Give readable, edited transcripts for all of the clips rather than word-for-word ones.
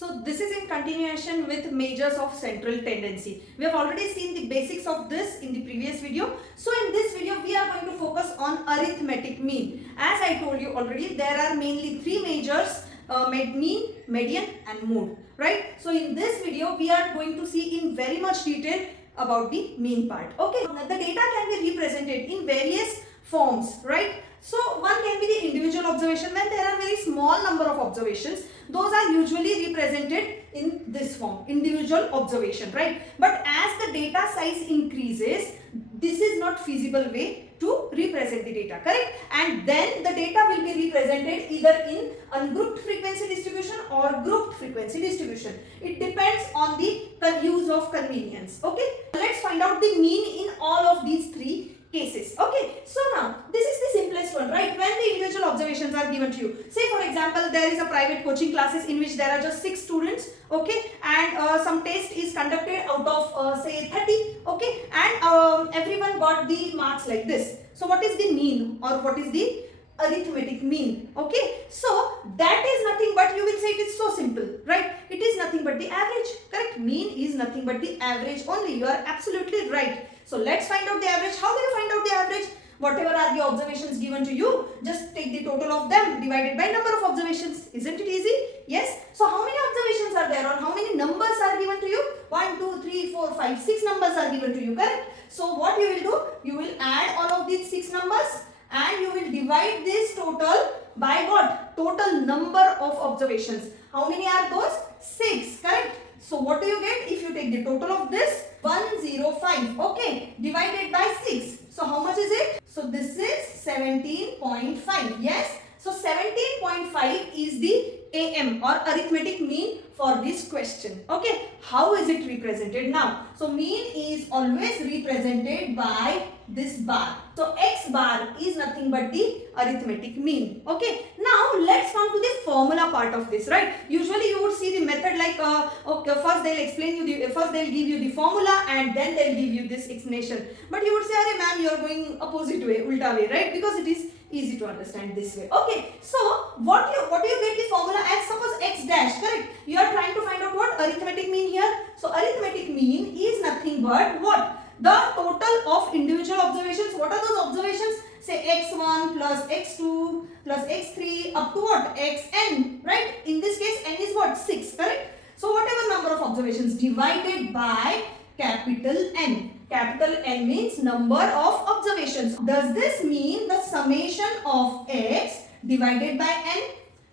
So this is in continuation with measures of central tendency. We have already seen the basics of this in the previous video. So in this video we are going to focus on arithmetic mean. As I told you already, there are mainly three measures: mean, median and mode, right? So in this video we are going to see in very much detail about the mean part. Okay, the data can be represented in various forms, right? So one can be the individual observation. When there are very small number of observations, those are usually represented in this form, individual observation, right? But as the data size increases, this is not feasible way to represent the data, correct? And then the data will be represented either in ungrouped frequency distribution or grouped frequency distribution. It depends on the use of convenience. Okay, let's find out the mean in all of these three cases. Okay, so now this is the simplest one, right? When the individual observations are given to you, say for example there is a private coaching classes in which there are just 6 students, okay, and some test is conducted out of say 30, okay, and everyone got the marks like this. So what is the mean, or what is the arithmetic mean? Okay, so that is nothing but, you will say it is so simple, right? It is nothing but the average, correct? Mean is nothing but the average only. You are absolutely right. So let's find out the average. How do you find out the average? Whatever are the observations given to you, just take the total of them divided by number of observations. Isn't it easy? Yes. So how many observations are there, or how many numbers are given to you? 1, 2, 3, 4, 5, 6 numbers are given to you, correct? So what you will do? You will add all of these 6 numbers and you will divide this total by what? Total number of observations. How many are those? 6, correct? So what do you get if you take the total of this? 105, okay, divided by 6. So how much is it? So this is 17.5. Yes. So 17.5 is the AM, or arithmetic mean, for this question. Okay. How is it represented now? So mean is always represented by this bar. So X bar is nothing but the arithmetic mean. Okay. Now let's come to the formula part of this, right? Usually you would see the method like, okay, first they'll explain you first they'll give you the formula and then they'll give you this explanation. But you would say, "Arey ma'am, you are going opposite way, ulta way," right? Because it is easy to understand this way. Okay. So what do you get the formula as? Suppose X dash, correct? You are trying to find out what? Arithmetic mean here. So arithmetic mean is nothing but what? The total of individual observations. What are those observations? Say x1 plus x2 plus x3 up to what? Xn, right? In this case, n is what? 6, correct? So whatever number of observations divided by capital N. Capital N means number of observations. Does this mean the summation of x divided by n?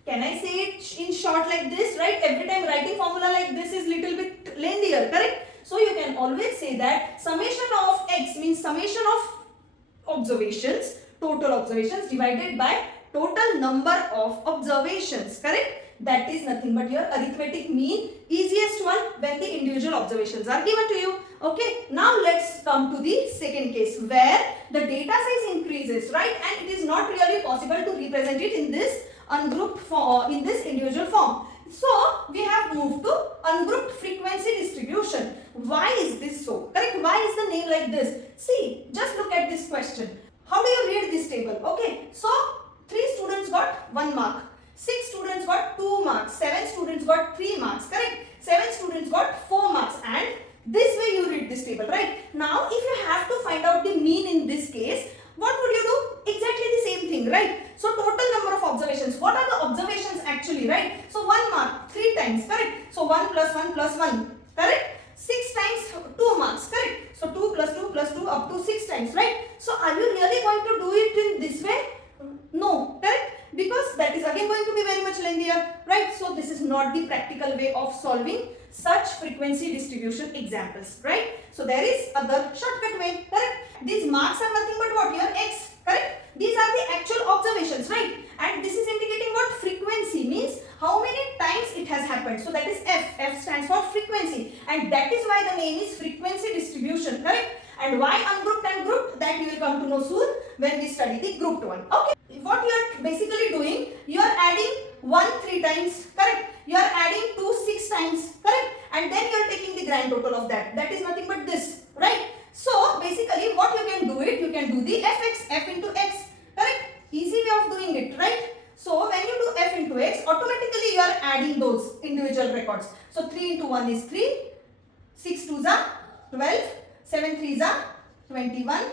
Can I say it in short like this, right? Every time writing formula like this is little bit lengthier, correct? So you can always say that summation of x means summation of observations, total observations, divided by total number of observations, correct? That is nothing but your arithmetic mean, easiest one when the individual observations are given to you. Okay, now let's come to the second case where the data size increases, right? And it is not really possible to represent it in this ungrouped form, in this individual form. So we have moved to ungrouped frequency distribution. Why is this so? Correct? Why is the name like this? See, just look at this question. How do you read this table? Okay, so 3 students got 1 mark. 6 students got 2 marks. 7 students got 3 marks. Correct? 7 students got 4 marks. And this way you read this table, right? Now, if you have to find out the mean in this case, what would you do? Exactly the same thing, right? So total number of observations. What are the observations actually, right? So 1 mark 3 times, correct? So 1 plus 1 plus 1, correct? 6 times 2 marks, correct? So 2 plus 2 plus 2 up to 6 times, right? So are you really going to do it in this way? No, correct? Because that is again going to be very much lengthier, right? So this is not the practical way of solving such frequency distribution examples, right? So there is other shortcut way, correct? These marks are nothing but what? Your x, correct? These are the actual observations, right? And this is indicating what? Frequency means how many times it has happened. So that is F. F stands for frequency, and that is why the name is frequency distribution, correct? And why ungrouped and grouped, that you will come to know soon when we study the grouped one. Okay. What you are basically doing, you are adding 1 3 times, correct? You are adding 2 6 times, correct? And then you are taking the grand total of that. That is nothing but this, right? So basically what you can do it, you can do the fx, f into x, correct? Easy way of doing it, right? So when you do f into x, automatically you are adding those individual individual records. So 3 into 1 is 3, 6 2s are 12, 7 3s are 21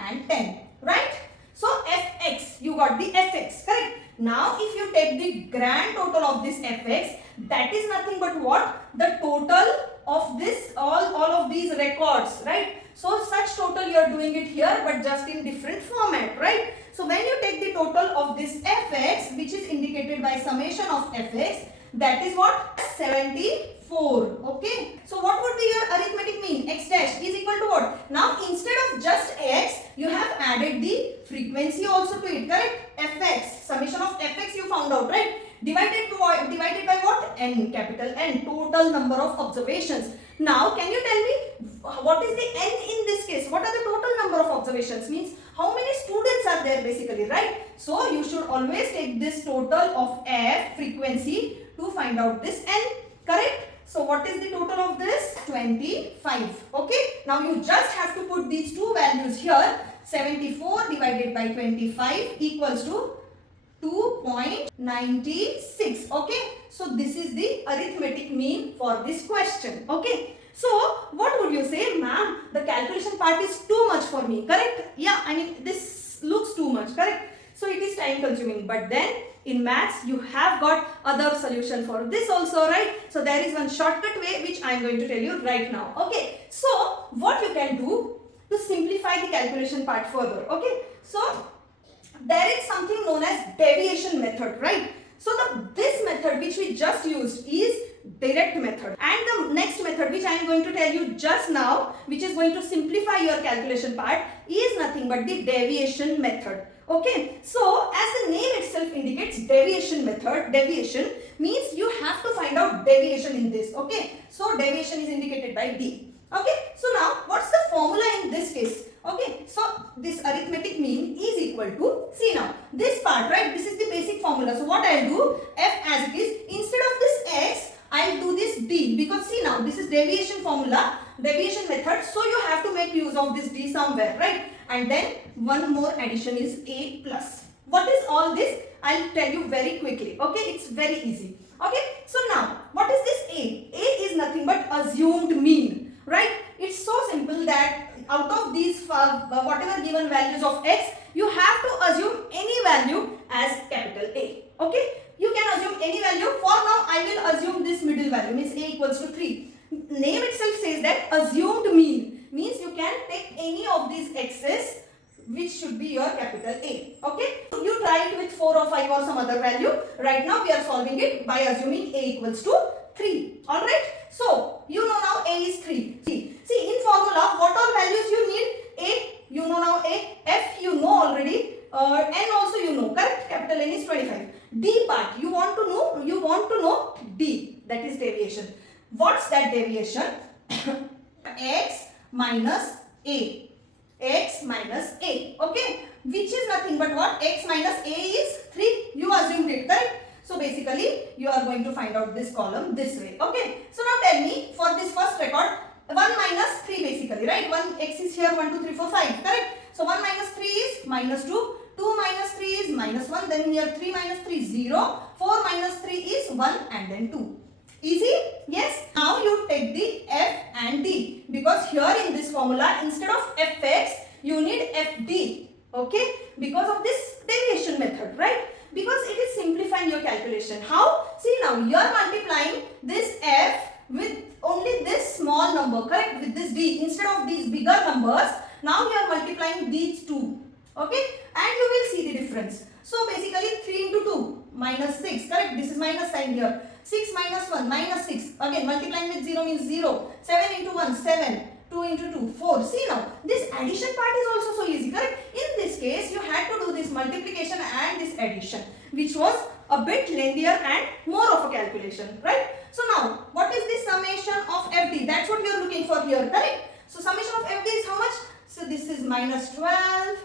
and 10, right? So fx, you got the fx, correct? Now if you take the grand total of this fx, that is nothing but what? The total of this, all of these records, right? So such total you are doing it here, but just in different format, right? So when you take the total of this fx, which is indicated by summation of fx, that is what? 74. Okay. So what would be your arithmetic mean? X dash is equal to what? Now instead of just x, you have added the frequency also to it, correct? Fx, summation of fx you found out, right? Divided by what? N, capital N, total number of observations. Now can you tell me what is the N in this case? What are the total number of observations? Means how many students are there basically, right? So you should always take this total of f, frequency, to find out this N, correct? So what is the total of this? 25. Okay. Now you just have to put these two values here. 74 divided by 25 equals to 2.96. Okay. So this is the arithmetic mean for this question. Okay. So what would you say, ma'am? The calculation part is too much for me, correct? Yeah, I mean this looks too much, correct? So it is time consuming, but then in maths you have got other solution for this also, right? So there is one shortcut way which I am going to tell you right now. Okay. So what you can do to simplify the calculation part further. Okay. So there is something known as deviation method, right? So this method which we just used is direct method, and the next method which I am going to tell you just now, which is going to simplify your calculation part, is nothing but the deviation method. Okay, so as the name itself indicates, deviation method, deviation means you have to find out deviation in this. Okay, so deviation is indicated by D. Okay, so now what's the formula in this case? Okay, so this arithmetic mean is equal to, see now this part, right? This is the basic formula. So what I'll do, f as it is, instead of this x, I'll do this d, because see now this is deviation formula, deviation method, so you have to make use of this d somewhere, right? And then one more addition is a plus. What is all this? I'll tell you very quickly. Okay, it's very easy. Okay, so now what is this a? A is nothing but assumed mean, right? It's so simple that out of these whatever given values of x, you have to assume any value as capital A. Okay, you can assume any value. For now I will assume this middle value, means a equals to 3. Name itself says that assumed mean, means you can take any of these x's which should be your capital A. Okay, you try it with 4 or 5 or some other value. Right now we are solving it by assuming a equals to 3. Alright, so you know now a is 3. See in formula what all values you need? A, you know now a, f you know already, n also you know, correct? Capital N is 25. D part you want to know D, that is deviation. What's that deviation? X minus A. X minus A. Okay, which is nothing but what? X minus A is 3. You assumed it, correct? So basically you are going to find out this column this way. Okay, so now tell me for this first record, 1 minus 3 basically, right? 1 x is here, 1 2 3 4 5, correct? So 1 minus 3 is minus 2, 2 minus 3 is minus 1, then here 3 minus 3 is 0, 4 minus 3 is 1 and then 2. Easy? Yes. Now you take the f and d, because here in this formula instead of fx you need fd. Okay, because of this deviation method, right? Because it is simplifying your calculation. How? See now you are multiplying this f with only this small number, correct? With this d instead of these bigger numbers. Now you are multiplying these two. Okay, and you will see the difference. So basically 3 into 2 minus 6, correct? This is minus sign here. 6 minus 1 minus 6. Again multiplying with 0 means 0. 7 into 1 7. 2 into 2 4. See now this addition part is also so easy, correct? In this case you had to do this multiplication and this addition, which was a bit lengthier and more of a calculation, right? So now what is the summation of fd? That's what we are looking for here, correct? So summation of fd is how much? So this is minus 12.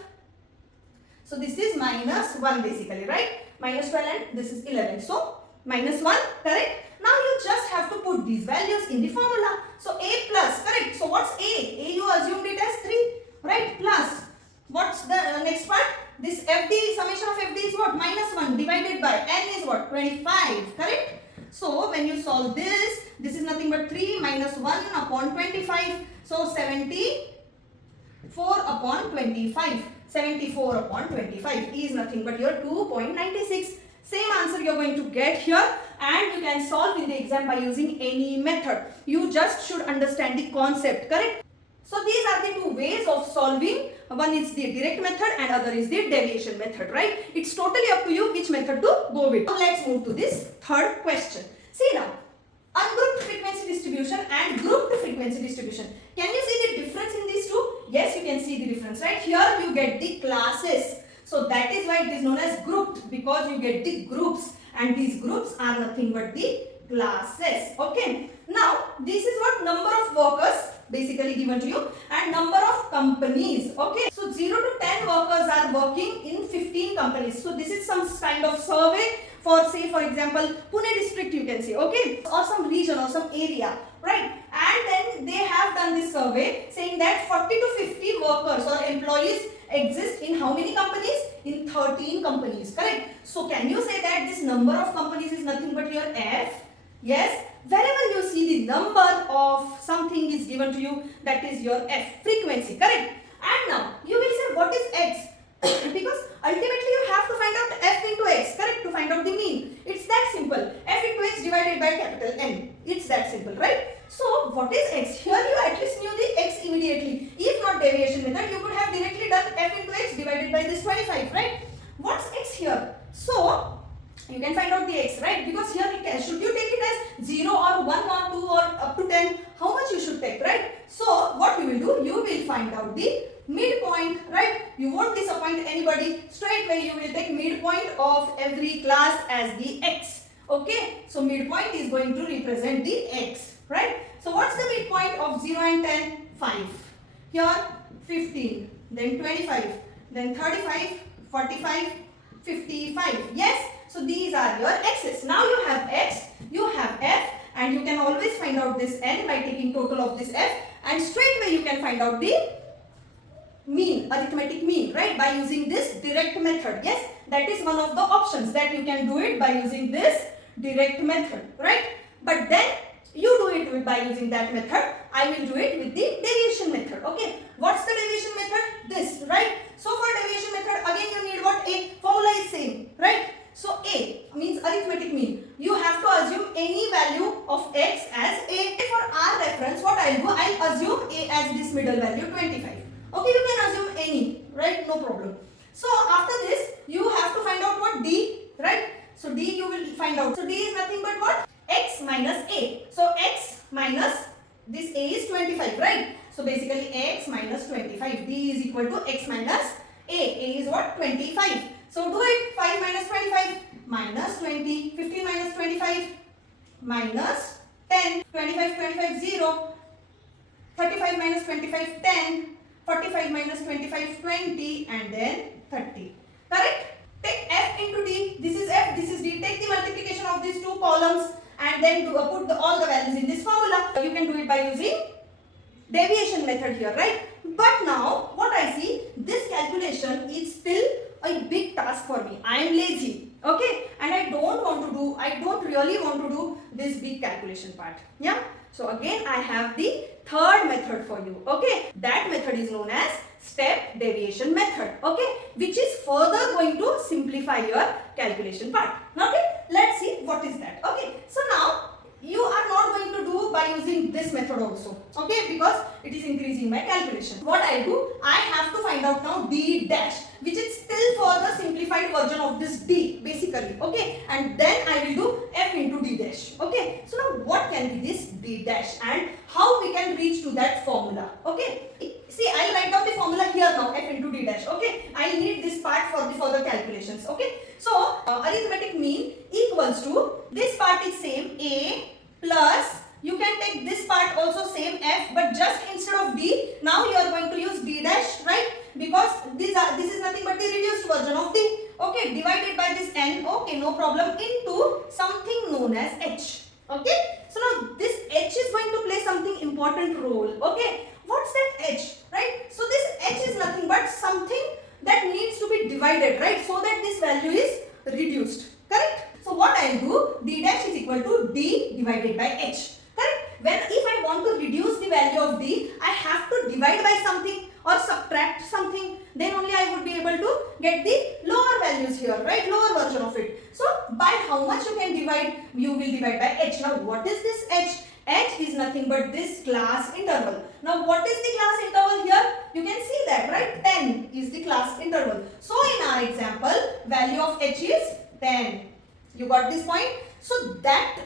So this is minus 1 basically, right? Minus 12 and this is 11. So minus 1, correct? Now you just have to put these values in the formula. So a plus, correct? So what's a? A you assumed it as 3, right? Plus, what's the next part? This FD, summation of FD is what? Minus 1 divided by n is what? 25, correct? So when you solve this is nothing but 3 minus 1 upon 25. So 74 upon 25. 74 upon 25 is nothing but your 2.96. Same answer you are going to get here, and you can solve in the exam by using any method. You just should understand the concept, correct? So these are the two ways of solving. One is the direct method and other is the deviation method, right? It's totally up to you which method to go with. Now let's move to this third question. See now, ungrouped frequency distribution and grouped frequency distribution. Can you see the difference in these two? Yes, you can see the difference, right? Here you get the classes. So that is why it is known as grouped, because you get the groups, and these groups are nothing but the classes. Okay. Now this is what number of workers basically given to you and number of companies. Okay. So 0 to 10 workers are working in 15 companies. So this is some kind of survey for, say for example, Pune district, you can say, okay, or some region or some area, right? And then they have done this survey saying that 40 to 50 workers or employees exist in how many companies? In 13 companies, correct? So can you say that this number of companies is nothing but your F? Yes, wherever you see the number of something is given to you, that is your F, frequency, correct? And now you will say what is X? Because ultimately you have to find out F into X, correct? To find out the mean. It's that simple. F into X divided by capital N. It's that simple, right? So what is X? Here you at least knew the X immediately. If not deviation method, you could have directly done F into X divided by this 25, right? What's X here? So you can find out the X, right? Because here should you take it as 0 or 1 or 2 or up to 10? How much you should take, right? So what you will do? You will find out the midpoint, right? You won't disappoint anybody. Straight away you will take midpoint of every class as the X. Okay? So midpoint is going to represent the X, right? So what's the midpoint of 0 and 10? 5. Here 15, then 25, then 35, 45, 55. Yes? So these are your X's. Now you have X, you have F, and you can always find out this N by taking total of this F, and straight away you can find out the mean, arithmetic mean, right? By using this direct method. Yes, that is one of the options that you can do it by using this direct method, right? But then you do it by using that method. I will do it with the deviation method. Okay, what's the deviation method? This, right? So for deviation method, again you need what? A formula is same, right? So A means arithmetic mean. You have to assume any value of X as A. For our reference, what I'll do, I'll assume A as this middle value 25. Okay, you can assume any, right? No problem. So after this, you have to find out what? D, right? So D you will find out. So D is nothing but what? X minus A. So X minus this A is 25, right? So basically X minus 25. D is equal to X minus A. A is what? 25. So do it. 5 minus 25 minus 20. 15 minus 25 minus 10. 25, 25, 0. 35 minus 25, 10. 45 minus 25, 20, and then 30. Correct? Take F into D. This is F, this is D. Take the multiplication of these two columns and then put all the values in this formula. You can do it by using deviation method here, right? But now, what I see, this calculation is still a big task for me. I am lazy, okay? And I don't really want to do this big calculation part. Yeah? So again, I have the third method for you, okay? That method is known as step deviation method, okay? Which is further going to simplify your calculation part. Okay? Let's see what is that, okay? So now, you are not going to do by using this method also, okay? Because it is increasing my calculation. What I do, I have to find out now D dash, which is still further simplified version of this D, basically, okay? And then I will do F into D dash, okay? So now what can be this D dash and how we can reach to that formula, okay? See, I'll write down the formula here now, F into D dash, okay? I need this part for the further calculations, okay? So, arithmetic mean equals to, this part is same, A plus, you can take this part also same F, but just instead of D, now you are going to use D dash, right? Because this is nothing but the reduced version of D, okay? Divided by this N, okay, no problem, into something known as H, okay? So now this H is going to play something important role, okay? What's that H, right? So this H is nothing but something that needs to be divided d divided by h. Correct? When if I want to reduce the value of d, I have to divide by something or subtract something. Then only I would be able to get the lower values here, right? Lower version of it. So by how much you can divide? You will divide by h. Now what is this h? H is nothing but this class interval. Now what is the class interval here? You can see that, right? 10 is the class interval. So in our example, value of h is 10. You got this point? So that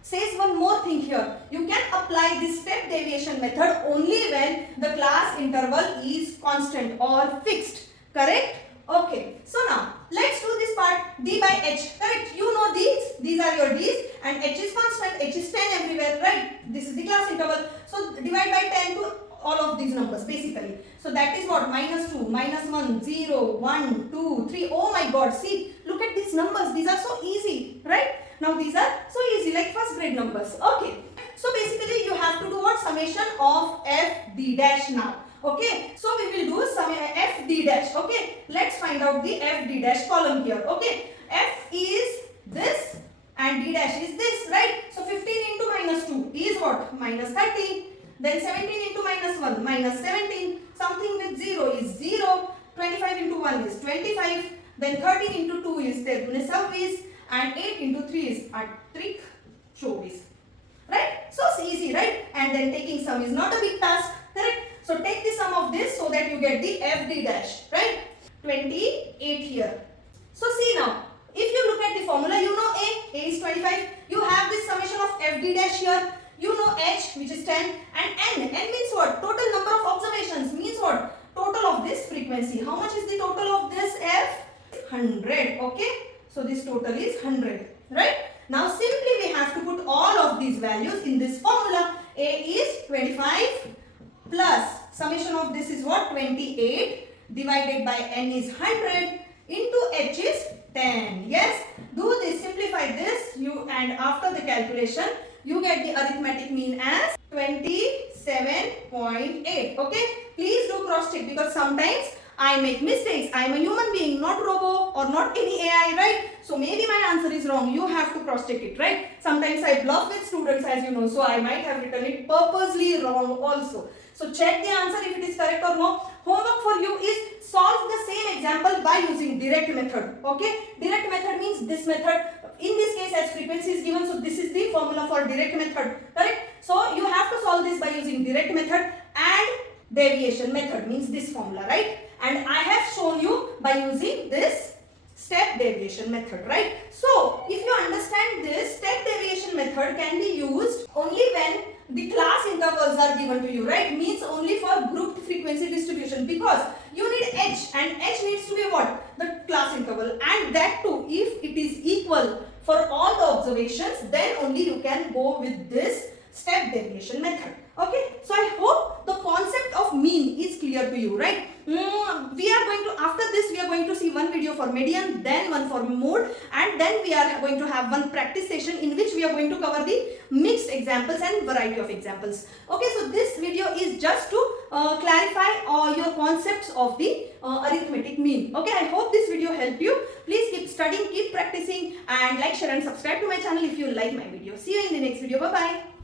says one more thing here. You can apply this step deviation method only when the class interval is constant or fixed. Correct? Okay. So now let's do this part. D by h. Correct? You know these. These are your d's and h is constant. H is 10 everywhere. Right? This is the class interval. So divide by 10 to all of these numbers basically. So that is what? Minus 2, minus 1, 0, 1, 2, 3. Oh my god. See. Look at these numbers. These are so easy. Right? Now these are so easy, like first grade numbers. Okay. So basically you have to do what? Summation of f d dash now. Okay. So we will do sum f d dash. Okay. Let's find out the f d dash column here. Okay. F is this and d dash is this, right? So 15 into minus 2 is what? Minus 13. Then 17 into minus 1, minus 17. Something with 0 is 0. 25 into 1 is 25. Then 13 into 2 is 26. And 8 into 3 is 24. Right? So it's easy, right? And then taking sum is not a big task. Correct? So take the sum of this so that you get the FD dash. Right? 28 here. So see now. If you look at the formula, you know A is 25. You have this summation of FD dash here. You know H, which is 10. And N. N means what? Total number of observations. Means what? Total of this frequency. How much is the total of this F? 100. Okay? So this total is 100, right? Now simply we have to put all of these values in this formula. A is 25 plus summation of this is what? 28 divided by n is 100 into h is 10. Yes? Do this, simplify this and after the calculation you get the arithmetic mean as 27.8. Okay? Please do cross check because sometimes I make mistakes. I am a human being, not robo or not any AI, right? So maybe my answer is wrong. You have to cross check it, right? Sometimes I bluff with students, as you know. So I might have written it purposely wrong also. So check the answer if it is correct or no. Homework for you is solve the same example by using direct method. Okay? Direct method means this method. In this case, as frequency is given, so this is the formula for direct method. Correct? So you have to solve this by using direct method and deviation method means this formula, right? And I have shown you by using this step deviation method, right? So, if you understand this, step deviation method can be used only when the class intervals are given to you, right? Means only for grouped frequency distribution because you need h and h needs to be what? The class interval and that too if it is equal for all the observations then only you can go with this step deviation method. Okay, so I hope the concept of mean is clear to you, right? We are going to, after this we are going to see one video for median, then one for mode and then we are going to have one practice session in which we are going to cover the mixed examples and variety of examples. Okay, so this video is just to clarify your concepts of the arithmetic mean. Okay, I hope this video helped you. Please keep studying, keep practicing and like, share and subscribe to my channel if you like my video. See you in the next video. Bye-bye.